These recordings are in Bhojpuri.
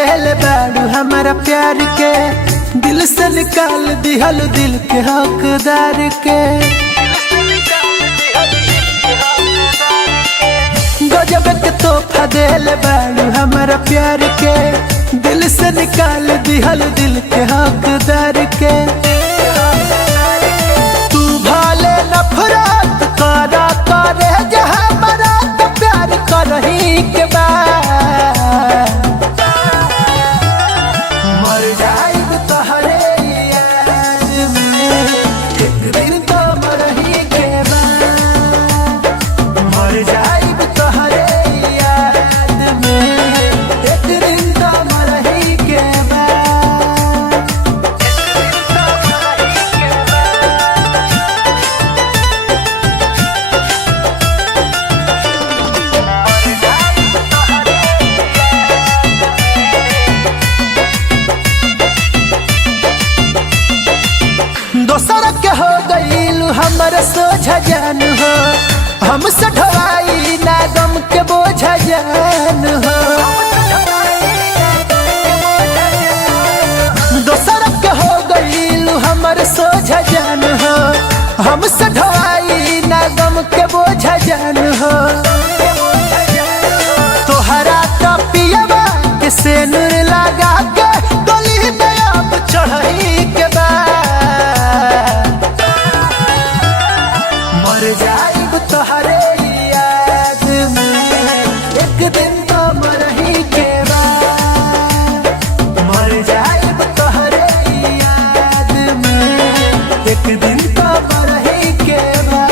देले बाड़ू हमारा प्यार के, दिल से निकाल दिहल दिल के हकदार के। गजब के तोहफा देले बाड़ू हमारा प्यार के, दिल से निकाल दिहल दिल के हकदार के। तू भले नफरत करा करे जहाँ मरा तो प्यार करही के बाद मर जाएब तोहरे याद में, एक दिन तो मरही के बाद मर जाएब तोहरे याद में, एक दिन तो मरही के बाद। दोसर के हो गईल हमर सोझा जान हो, हमसे ढवाई ना गम के बोझा जान हो। दोसर के हो गईल हमर सोझा जान हो, हमसे ढवाई ना गम के बोझा जान हो। तोहरा तो पियवा के सेनुर लगा के गली में अब चढ़ही के बाद मर जाएब तोहरे याद में, एक दिन तो मरही के बाद मर जाएब तोहरे याद में, एक दिन तो मरही के बाद।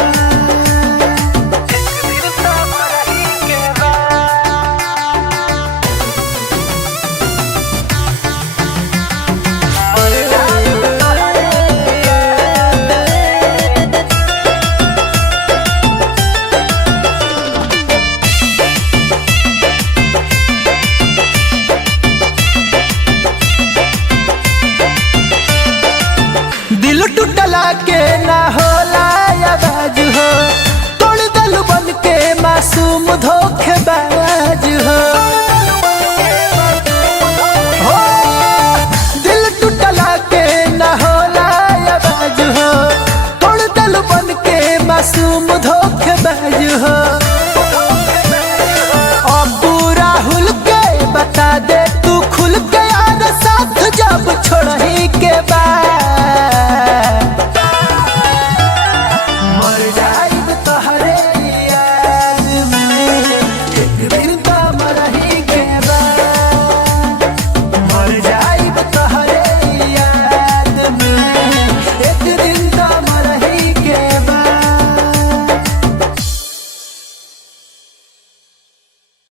दिल टूटला के ना होला आवाज हो, तोड़ दल बन के मासूम धोखेबाज